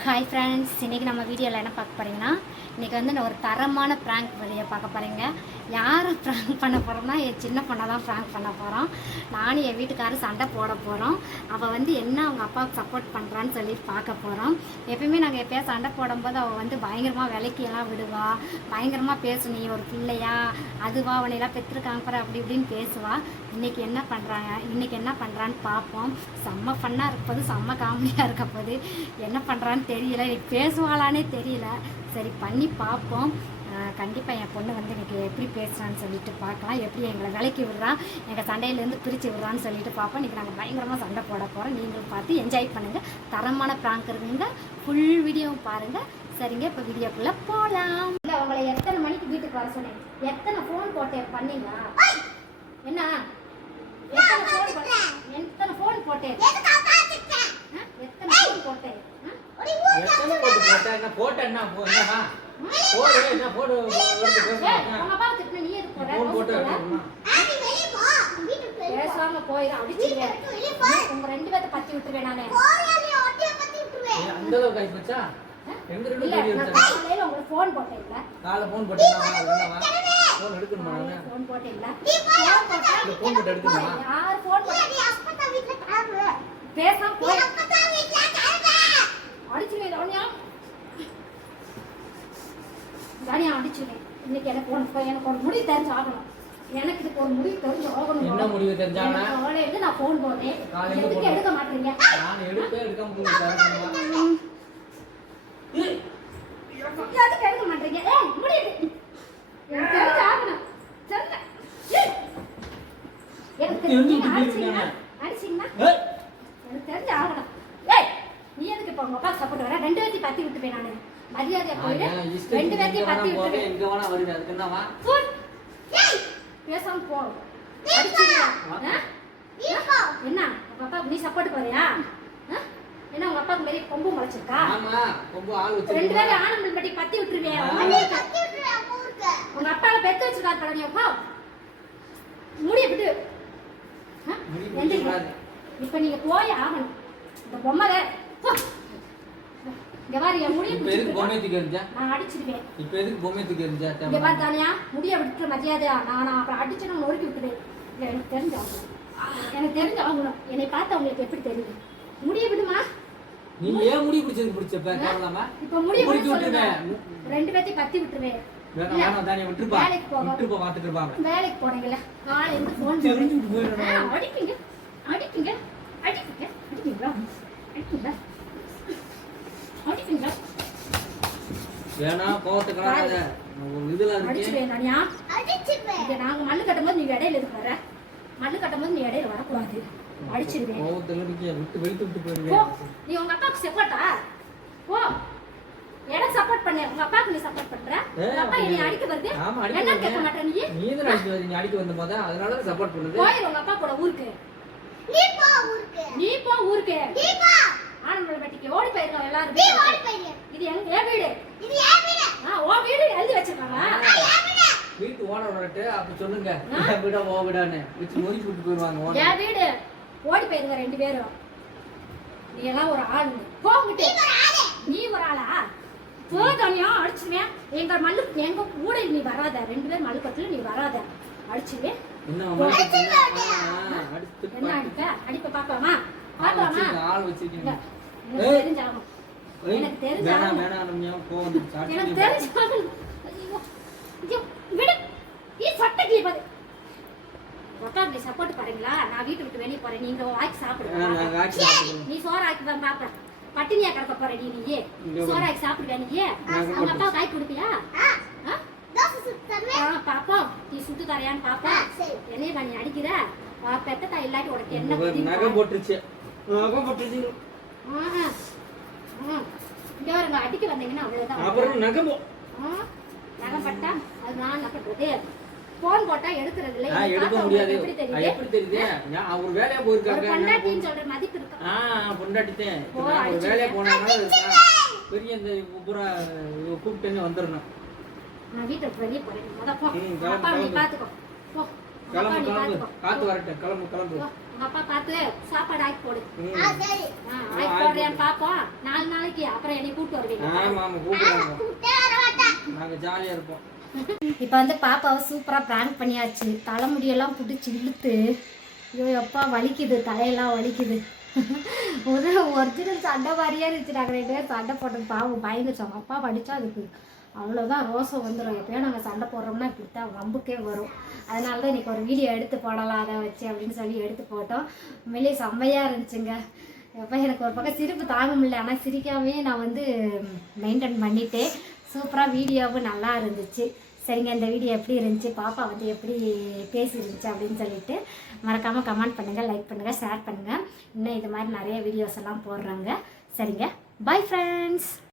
Hi friends, இன்றைக்கி நம்ம வீடியோவில் என்ன பார்க்க போகிறீங்கன்னா, இன்றைக்கி வந்து நான் ஒரு தரமான ப்ராங்க் வீடியோ பார்க்க போகிறீங்க. யாரை ப்ராங்க் பண்ண போகிறோம்னா, என் சின்ன பொண்ணை தான் ப்ராங்க் பண்ண போகிறோம். நானும் என் வீட்டுக்காரரும் சண்டை போட போகிறோம். அவள் வந்து என்ன அவங்க அப்பாவுக்கு சப்போர்ட் பண்ணுறான்னு சொல்லி பார்க்க போகிறோம். எப்பயுமே நாங்கள் எப்போயா சண்டை போடும்போது அவள் வந்து பயங்கரமாக விலைக்கியெல்லாம் விடுவா, பயங்கரமாக பேசு, நீ ஒரு பிள்ளையா, அதுவா அவனையெல்லாம் பெற்றுருக்காங்க பாரு அப்படி இப்படின்னு பேசுவா. இன்றைக்கி என்ன பண்ணுறான்னு பார்ப்போம். செம்ம ஃபன்னாக இருப்பது, செம்ம காமெடியாக இருக்க போது. என்ன பண்ணுறான்னு தெரியல, பேசுவாளானே தெரியல. சரி பண்ணி பார்ப்போம். கண்டிப்பாக என் பொண்ணு வந்து எனக்கு எப்படி பேசுகிறான்னு சொல்லிட்டு பார்க்கலாம். எப்படி எங்களை விலைக்கு விடுறான், எங்கள் சண்டையிலேருந்து பிரித்து விடுறான்னு சொல்லிட்டு பார்ப்போம். இன்றைக்கி நாங்கள் பயங்கரமாக சண்டை போட போகிறோம். நீங்களும் பார்த்து என்ஜாய் பண்ணுங்கள். தரமான ப்ராங்க் இருக்குங்க, ஃபுல் வீடியோவும் பாருங்கள். சரிங்க, இப்போ வீடியோக்குள்ளே போகலாம். இல்லை, உங்களை எத்தனை மணிக்கு வீட்டுக்கு வர சொன்னேன்? எத்தனை ஃபோன் போட்டேன் பண்ணீங்களா? என்ன எத்தனை ஃபோன் போட்டேன்? எத்தனை ஃபோன் போட்டேன்? பேசாம போயிடும், அடிச்சுடுவேன். உங்க ரெண்டு பேர்த்த பத்தி விட்டுருவேன் நானே. அந்த அளவுக்கு ஆயிப்போச்சா? காலையில உங்களுக்கு ஃபோன் போட்டேன்ல, காலைல ஃபோன் போட்டீங்களா? ஃபோன் எடுக்கணுமா? ஃபோன் போட்டேன்ல, ஃபோன் போட்டு எடுக்கணுமா? யார் ஃபோன் போட்டா? அப்பா வீட்ல காரு. பேசாம போய் அப்பா வீட்ல காரு. அடிச்சுடுவேன் தானியா. தானியா அடிச்சுடுவேன். இன்னைக்கு எனக்கு ஒரு முடிவு தெரிஞ்சு ஆகணும். எனக்கு இதுக்கு ஒரு முடிவு தெரிஞ்சு ஆகணும். என்ன முடிவு தெரிஞ்சாங்க? காலையில நான் ஃபோன் போட்டேன், எதுக்கு எடுக்க மாட்டீங்க? நான் எடுக்க முடியல. எதுக்கு எடுக்க மாட்டீங்க? ஏய் முடிவு எனக்கு தெரிஞ்சு ஆகணும். சொல்லுங்க. எனக்கு அடிச்சீங்கன்னா எனக்கு தெரிஞ்சு ஆகணும். ஏய் நீ எதுக்கு இப்போ உங்க அப்பா சப்போர்ட் வர? ரெண்டு பேர்த்தையும் பத்தி விட்டுப்பேன் நானு. மரியாதையா போயிடு. ரெண்டு பேர்த்தையும் பத்தி விட்டுப்பேன். எங்க வேணா வருது, அதுக்கு என்னவா? பேசாம போ. அடிச்சிடுவா. என்ன உங்க அப்பா நீ சப்போர்ட் வரையா? என்ன உங்க அப்பாக்கு மேலே கொம்பு முளைச்சிருக்கா? ஆமா, கொம்பு ஆள் வச்சிருக்கா. ரெண்டு பேரும் ஆனந்தம் பட்டி பத்தி விட்டுருவேன். உங்க அப்பால பெத்து வச்சிருக்காரு பாரு. நீ அப்பா முடிய விட்டு. இப்ப நீங்க போய் ஆகணும். இந்த பொம்மை இங்க பாரு, என் முடிய இப்ப எதுக்கு பொம்மை தூக்கி எறிஞ்சா? நான் அடிச்சிடுவேன். இப்ப எதுக்கு பொம்மை தூக்கி எறிஞ்சா? இங்க பாரு தானியா, முடிய விட்டு மரியாதையா நான் அப்புறம் அடிச்சு நான் நொறுக்கி விட்டுவேன். எனக்கு தெரிஞ்சாகணும். எனக்கு தெரிஞ்சாகணும். என்னை பார்த்தா உங்களுக்கு எப்படி தெரியும்? முடிய விடுமா? நீ ஏன் முடி பிடிச்சப்ப கேவலமா? இப்ப முடிய விட்டுருவேன். ரெண்டு பேத்தையும் கத்தி விட்டுருவேன். வேணாம் தானே, விட்டுப்பா. விட்டுப்பா, பாத்துட்டு இருப்பாங்க. வேலைக்கு போறீங்கல, காலையில இருந்து ஃபோன் பண்ணி அடிப்பீங்க. வேணா கோவத்துக்கறாத. இதுல இருக்கு. அடிச்சுவேன் நானியா. அடிச்சுவேன். நாங்க மல்லு கட்டும்போது நீ இடையில எதுக்கு வர? மல்லு கட்டும்போது நீ இடையில வர கூடாது. அடிச்சிடுவேன். கோவத்துல இருக்கியா? விட்டு போயிடுவே. போ. நீ உங்க அப்பாக்கு சப்போர்ட்டா? போ. எனக்கு சப்போர்ட் பண்ணு. உங்க அப்பாக்கு நீ சப்போர்ட் பண்ற? உங்க அப்பா என்னை அடிக்க வருது. ஆமா, என்ன கேட்க மாட்டே நீ? நீதான் அடிக்க வருது. நீ அடிக்க வந்த போது அதனால தான் சப்போர்ட் பண்ணுது. போய் உங்க அப்பா கூட ஊருக்கு. நீ போ ஊருக்கு. ஆனந்தம் பட்டிக்கு ஓடி போயிருங்க எல்லாரும். நீ ஓடி போயிரு. இது என் வீடு. இது என் வீடு. ஓ வீடு எழுதி வச்சிருக்காங்க. வீட்டு ஓனர் வரட்டு அப்ப சொல்லுங்க. வீட ஓ வீடானே வச்சு நொறுக்கி விட்டு போயிடுவாங்க. என் வீடு. ஓடி போயிருங்க ரெண்டு பேரும். நீ எல்லாம் ஒரு ஆளு. போங்கிட்டு. நீ ஒரு ஆளா? போதனியா அடிச்சுவேன். எங்க மல்லு எங்க கூட நீ வராத. ரெண்டு பேரும் மல்லு கத்துல நீ வராத. அடிச்சுவேன். என்ன அடிப்ப? அடிப்ப பாப்பாமா? பாப்பாமா? ஆள் வச்சிருக்கீங்க. எனக்கு தெரிஞ்சாகும். எனக்கு தெரிஞ்சாகும். எனக்கு தெரிஞ்சாகும். ஐயோ விடு. நீ சட்டை பாரு. ஒட்டாப்ல சப்போர்ட் பாருங்களா? நான் வீட்டு விட்டு வெளிய போறேன். நீங்க வாக்கி சாப்பிடுங்க. நீ சோறு ஆக்கி தான் பாப்ப. பட்டினியா கிடக்க போற நீ. சோறு ஆக்கி சாப்பிடுவ நீ. உங்க அப்பா காய் கொடுப்பியா? தோசை சுட்டு தருவேன். பாப்பா நீ சுட்டு தரையான்னு பாப்பா. என்னைய நீ அடிக்கிற? பெத்த தாய் இல்லாட்டி உனக்கு என்ன புத்தி? நகை போட்டுருச்சு. நகை போட்டுருச்சு. இங்க வரங்க அடிக்க வந்தீங்கன்னா அவ்வளவுதான். அப்புறம் நகை நகை பட்டா அது நான் நகட்டுறது. போன் போட்டா எடுக்கிறது இல்ல. எடுக்க முடியாது. எப்படி தெரியுது? நான் ஒரு வேலையா போயிருக்காங்க. பொண்டாட்டின்னு சொல்ற மதிப்பு இருக்கு. பொண்டாட்டிட்டே. நான் ஒரு வேலையா போனானே பெரிய இந்த பூரா கூப்பிட்டேன்னு வந்துறணும். நான் வீட்டுக்கு வெளிய போறேன். முத போ. அப்பா நீ பாத்துக்கோ. போ. கிளம்பு. காத்து வரட்டும். கிளம்பு. உங்க அப்பா பார்த்து சாப்பாடு ஆக்கி போடு. ம். ஆக்கி போடுறேன் பாப்போம். 4 நாளைக்கு அப்புறம் என்னை கூப்பிட்டு வருவீங்க. ஆமா ஆமா கூப்பிடுறாங்க. நாங்க ஜாலியா இருப்போம். இப்போ வந்து பாப்பாவை சூப்பராக ப்ராங்க் பண்ணியாச்சு. தலைமுடியெல்லாம் பிடிச்சி இழுத்து ஐயோ எப்பா வலிக்குது, தலையெல்லாம் வலிக்குது. ஒரு ஒரிஜினல் சண்டை மாதிரியே இருந்துச்சு. நாங்கள் 2 பேரும் சண்டை போட்டது பாவம் பயந்துச்சோம். அப்பா படித்தா அதுக்கு அவ்வளோதான் ரோசம் வந்துடும். எப்போயோ நாங்கள் சண்டை போடுறோம்னா இப்படி தான் வம்புக்கே வரும். அதனால தான் இன்றைக்கி ஒரு வீடியோ எடுத்து போடலாம் அதை வச்சு அப்படின்னு சொல்லி எடுத்து போட்டோம். உண்மையிலேயே செம்மையாக இருந்துச்சுங்க. எப்போ எனக்கு ஒரு பக்கம் சிரிப்பு தாங்க முடியல. ஆனால் சிரிக்காமே நான் வந்து மெயின்டைன் பண்ணிட்டேன். சூப்பராக வீடியோவும் நல்லா இருந்துச்சு. சரிங்க, இந்த வீடியோ எப்படி இருந்துச்சு, பாப்பா வந்து எப்படி பேசியிருந்துச்சு அப்படின்னு சொல்லிட்டு மறக்காமல் கமெண்ட் பண்ணுங்கள், லைக் பண்ணுங்கள், ஷேர் பண்ணுங்கள். இன்னும் இது மாதிரி நிறைய வீடியோஸ் எல்லாம் போடுறாங்க. சரிங்க, பை ஃப்ரெண்ட்ஸ்.